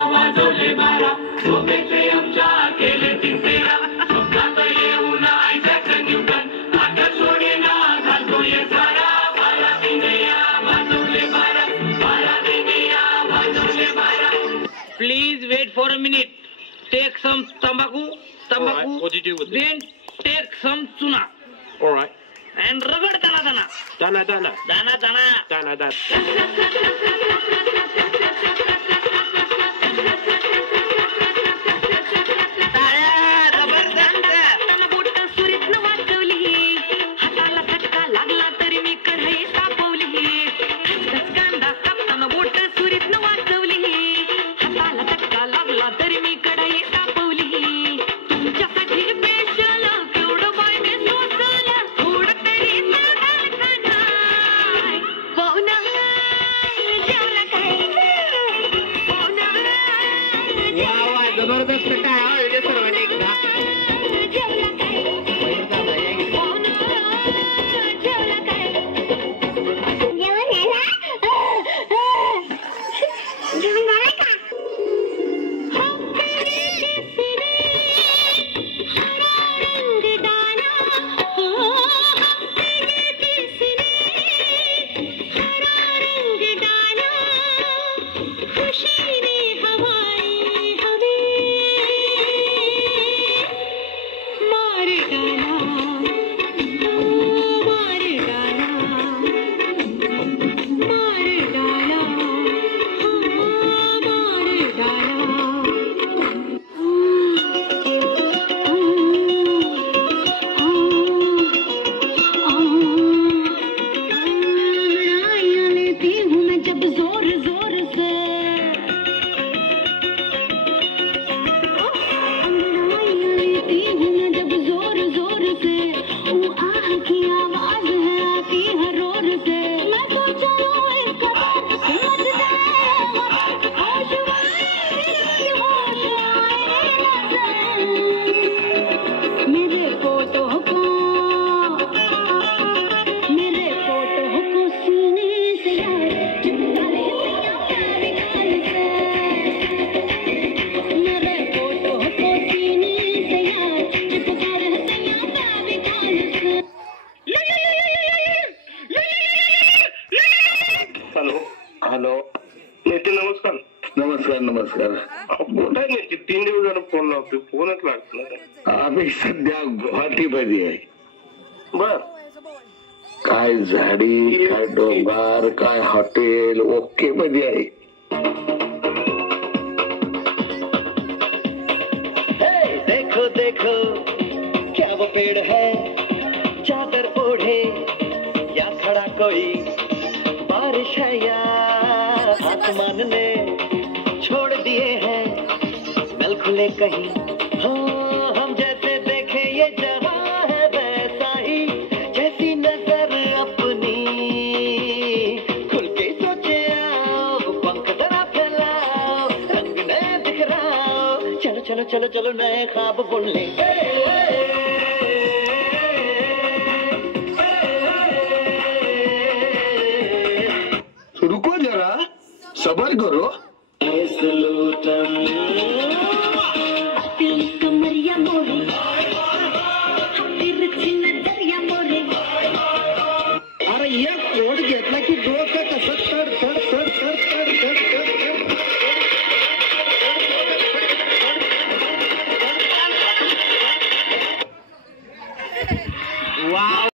वाजवले बारा झोपेचे आमच्या केले तिंपेरा स्वप्नात येऊन आयझॅक न्यूटन आता सोडेना घालतोय सारा बारा दिनिया वाजवले बारा बारा दिनिया वाजवले बारा. Please wait for a minute. Take some tambaku. Alright, what do you do with it? Then take some tuna. Alright. And ragad dana dana. Dana dana. Dana dana. Dana dana. जबरदस्त काय सर्वांनी एकदा हॅलो नेते नमस्कार. नमस्कार नमस्कार. कुठे आहे नेते? 3 दिवस झाला फोन लावतोय, फोनच लागत नाही. आम्ही सध्या गुवाहाटीमध्ये आहे. बर. काय झाडी, काय डोंगर, काय हॉटेल ओके मध्ये आहे. देखो देखो क्या वो पेड़ है चादर ओढ़े या खड़ा कोई बारिश है या आसमान ने छोड़ दिए हैं नल खुले कहीं. हाँ हम जैसे देखे ये जहां है वैसा ही जैसी नजर अपनी खुल के सोचे आओ पंख जरा फैलाओ रंग नए दिखराओ चलो चलो चलो चलो नए ख्वाब बुन ले. रुको जरा सबर करो. कमरिया मोरी अरे एक कोड घेतला की डोकं कसं तड तड तड तड तड तड तड. Wow.